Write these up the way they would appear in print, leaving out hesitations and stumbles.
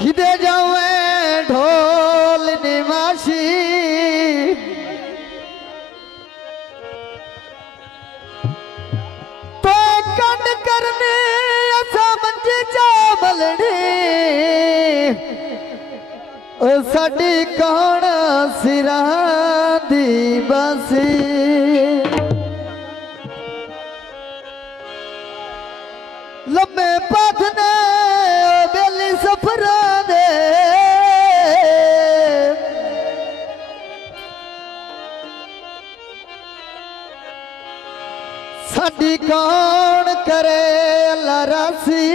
खिदे जावे ढोल निवासी तो कंड करने असा मंजे जा बलड़ी साडी कौन सिरां दी बासी लम्बे पथने बेली सफरा दे साडी कौन करे अल्लाह रासी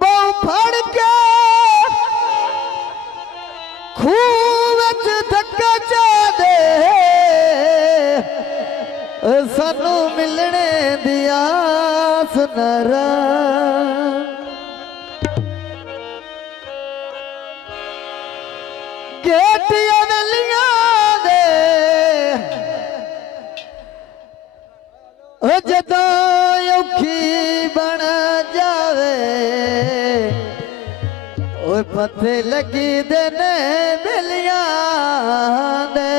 बहु फड़ के खूह विच धक्का चा दे सानू मिलने दी आस नरा गेटिया वेलियां दे जदों औखी बन जावे ओए पत्ते लगी दे ने वेलियां दे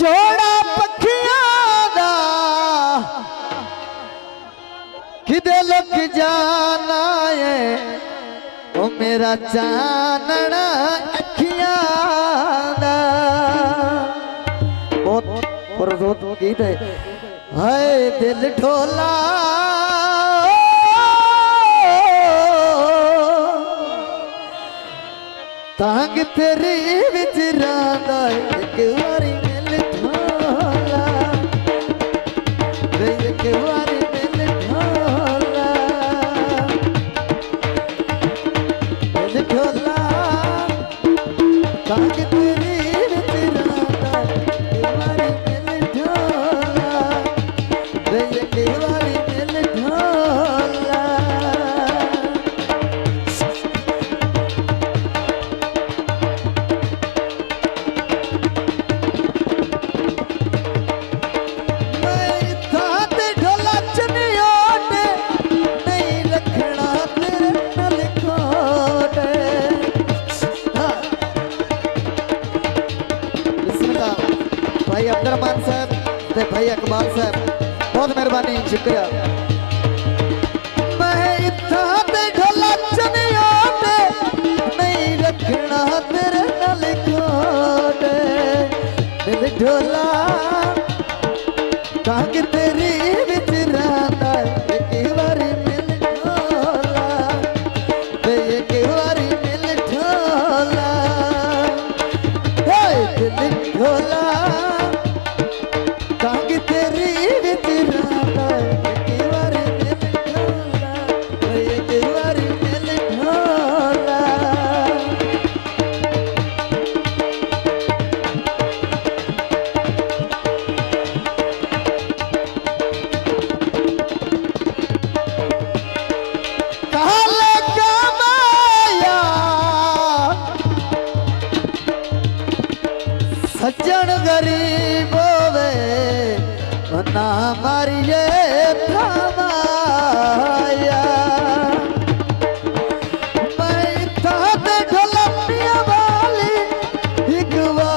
जोड़ा पखियां दा किदे लग जाना है ओ मेरा चानना अखियां दा बहुत पुरजोत गीत है हाय दिल ढोला तांग तेरी विच रांदा एक वारी भाई अब्दुर्रहमान साहब ते भाई इकबाल साहब बहुत मेहरबानी शुक्रिया मैं इत्था ते ढोला चनिया ते नहीं रखना तेरे नाल कोटे दिल ढोला तांग तेरी विच रांदा एक बारी मिल ढोला ते एक बारी मिल ढोला हे दिल ढोला सज्जन गरीब होवे ना मारिए थमाया मैं ताते ढोलपिया वाली हिगवा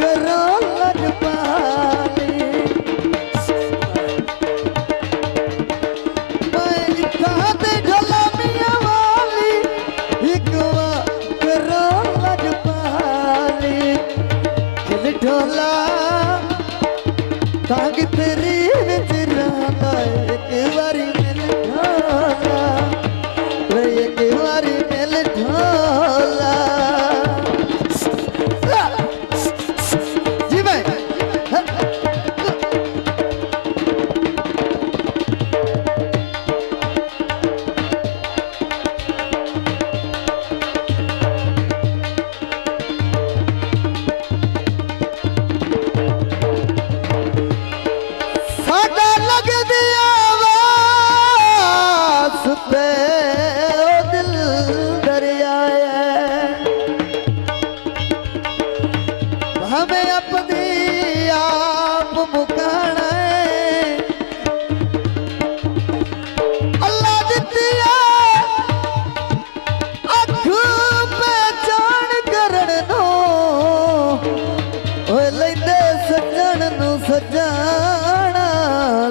करो लग पाली मैं ताते ढोलपिया वाली हिगवा करो लग पाली ढोला तांग तेरी विच रांदा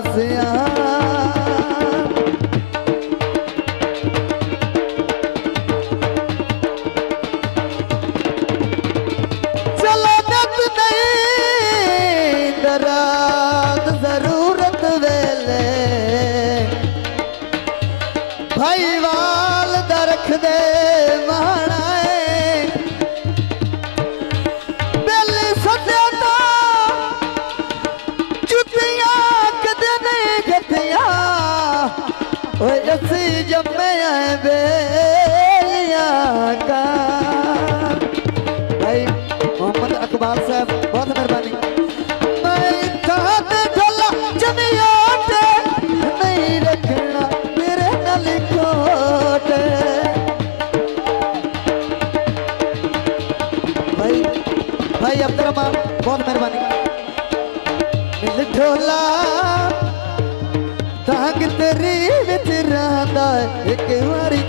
वसिया चलो नत नहीं दरात जरूरत वेले भाई वाल दरख दे महानाए बिल सद्या जुतियां कदे नहीं गतिया ओए असी जम्मे आए बेलियां का भाई मोहम्मद अकबाल साहब बहुत मेहरबानी मैं थाते ढोला जमियाते नहीं रखना मेरे नाल कोटे भाई भाई अब्दुर्रहमान बहुत मेहरबानी मिल ढोला तांग तेरी विच रहंदा एक वारी